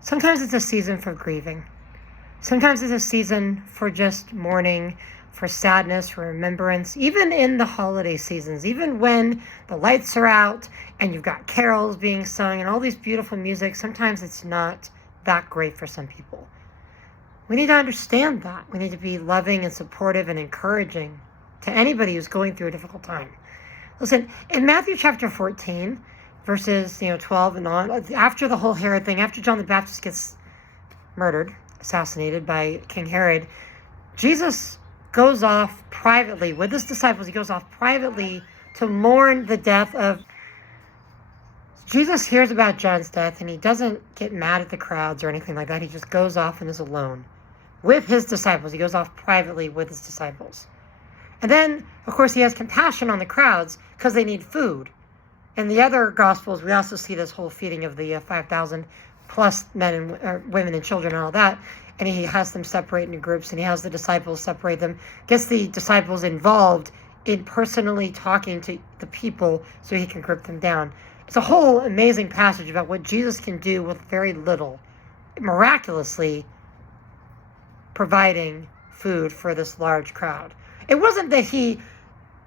Sometimes it's a season for grieving. Sometimes it's a season for just mourning, for sadness, for remembrance, even in the holiday seasons, even when the lights are out and you've got carols being sung and all these beautiful music. Sometimes it's not that great for some people. We need to understand that. We need to be loving and supportive and encouraging to anybody who's going through a difficult time. Listen, in Matthew chapter 14, verses 12 and on, after the whole Herod thing, after John the Baptist gets murdered, assassinated by King Herod, Jesus goes off privately with his disciples. He goes off privately to mourn the death of... Jesus hears about John's death, and he doesn't get mad at the crowds or anything like that. He just goes off and is alone with his disciples. He goes off privately with his disciples. And then, of course, he has compassion on the crowds because they need food. In the other Gospels, we also see this whole feeding of the 5,000 plus men and women and children and all that. And he has them separate into groups, and he has the disciples separate them, gets the disciples involved in personally talking to the people so he can group them down. It's a whole amazing passage about what Jesus can do with very little, miraculously providing food for this large crowd. It wasn't that he,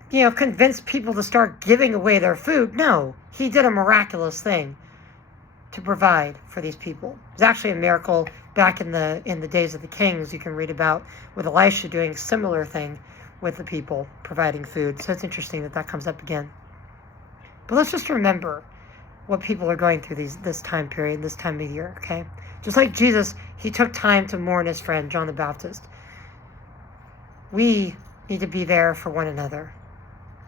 convinced people to start giving away their food. No, he did a miraculous thing to provide for these people. It was actually a miracle back in the days of the kings. You can read about with Elisha doing a similar thing with the people, providing food. So it's interesting that comes up again. But let's just remember what people are going through this time period, this time of year, okay? Just like Jesus, he took time to mourn his friend, John the Baptist. We need to be there for one another.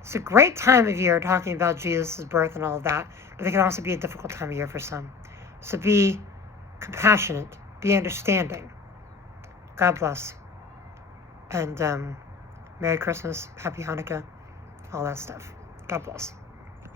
It's a great time of year talking about Jesus' birth and all of that, but it can also be a difficult time of year for some. So be compassionate, be understanding. God bless. And Merry Christmas, Happy Hanukkah, all that stuff. God bless.